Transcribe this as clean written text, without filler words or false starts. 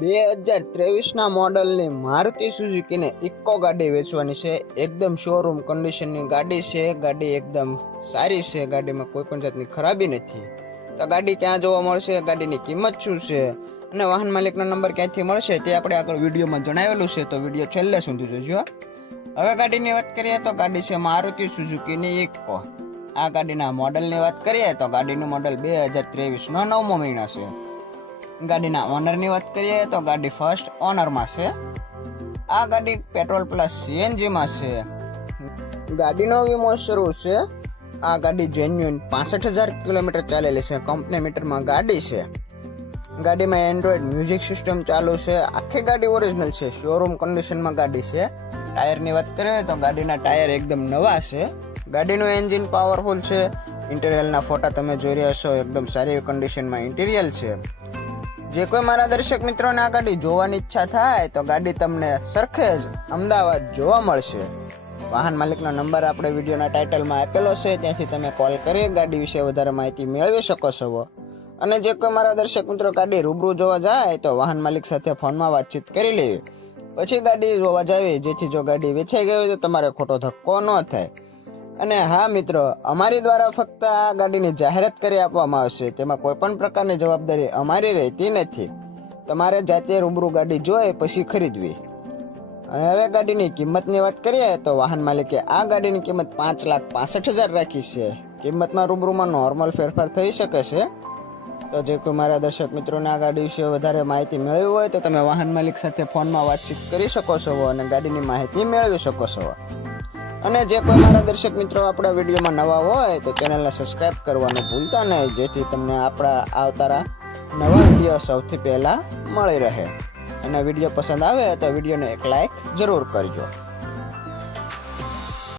2023 મોડલની મારુતિ સુઝુકીને ઇકો ગાડી વેચવાની છે। એકદમ શોરૂમ કન્ડિશનની ગાડી છે। ગાડી એકદમ સારી છે, ગાડીમાં કોઈ પણ જાતની ખરાબી નથી। તો ગાડી ક્યાં જોવા મળશે, ગાડીની કિંમત શું છે અને વાહન માલિકનો નંબર ક્યાંથી મળશે તે આપણે આગળ વિડીયોમાં જણાવેલું છે, તો વિડીયો છેલ્લે સુધી જોજો। હવે ગાડીની વાત કરીએ તો ગાડી છે મારુતિ સુઝુકીની ઇકો। આ ગાડીના મોડલની વાત કરીએ તો ગાડીનું મોડલ 2023નો 9મો મહિનો છે। ગાડીના ઓનરની વાત કરીએ તો ગાડી ફર્સ્ટ ઓનરમાં છે। આ ગાડી પેટ્રોલ પ્લસ સીએનજીમાં છે। ગાડીનો વીમો શરૂ છે। આ ગાડી જેન્યુઇન 65,000 કિલોમીટર ચાલેલી છે, કંપની મીટરમાં ગાડી છે। ગાડીમાં એન્ડ્રોઈડ મ્યુઝિક સિસ્ટમ ચાલુ છે। આખી ગાડી ઓરિજિનલ છે, શોરૂમ કન્ડિશનમાં ગાડી છે। ટાયરની વાત કરીએ તો ગાડીના ટાયર એકદમ નવા છે। ગાડીનું એન્જિન પાવરફુલ છે। ઇન્ટિરિયરના ફોટા તમે જોઈ રહ્યા છો, એકદમ સારી કન્ડિશનમાં ઇન્ટિરિયર છે। જે કોઈ મારા દર્શક મિત્રોને આ ગાડી જોવાની ઈચ્છા થાય તો ગાડી તમને સરખેજ અમદાવાદ જોવા મળશે। વાહન માલિકનો નંબર આપણે વિડીયોના ટાઇટલમાં આપેલો છે, ત્યાંથી તમે કોલ કરી ગાડી વિશે વધારે માહિતી મેળવી શકો છો। અને જે કોઈ મારા દર્શક મિત્રો ગાડી રૂબરૂ જોવા જાય તો વાહન માલિક સાથે ફોનમાં વાતચીત કરી લેવી, પછી ગાડી જોવા જાવી, જેથી જો ગાડી વેચાઈ ગઈ હોય તો તમારે ખોટો ધક્કો ન થાય। અને હા મિત્રો, અમારી દ્વારા ફક્ત આ ગાડીની જાહેરાત કરી આપવામાં આવશે, તેમાં કોઈ પણ પ્રકારની જવાબદારી અમારી રહેતી નથી। તમારે જાતે રૂબરૂ ગાડી જોઈ પછી ખરીદવી। અને હવે ગાડીની કિંમતની વાત કરીએ તો વાહન માલિકે આ ગાડીની કિંમત 5,65,000 રાખી છે। કિંમતમાં રૂબરૂમાં નોર્મલ ફેરફાર થઈ શકે છે। તો જે કોઈ મારા દર્શક મિત્રોને આ ગાડી વિશે વધારે માહિતી મેળવી હોય તો તમે વાહન માલિક સાથે ફોનમાં વાતચીત કરી શકો છો અને ગાડીની માહિતી મેળવી શકો છો। અને જે કોઈ મારા દર્શક મિત્રો આપણા વિડીયોમાં નવા હોય તો ચેનલને સબસ્ક્રાઇબ કરવાનું ભૂલતા નહીં, જેથી તમને આપણા આવતા નવા વિડીયો સૌથી પહેલાં મળી રહે। અને વિડીયો પસંદ આવે તો વિડીયોને એક લાઈક જરૂર કરજો।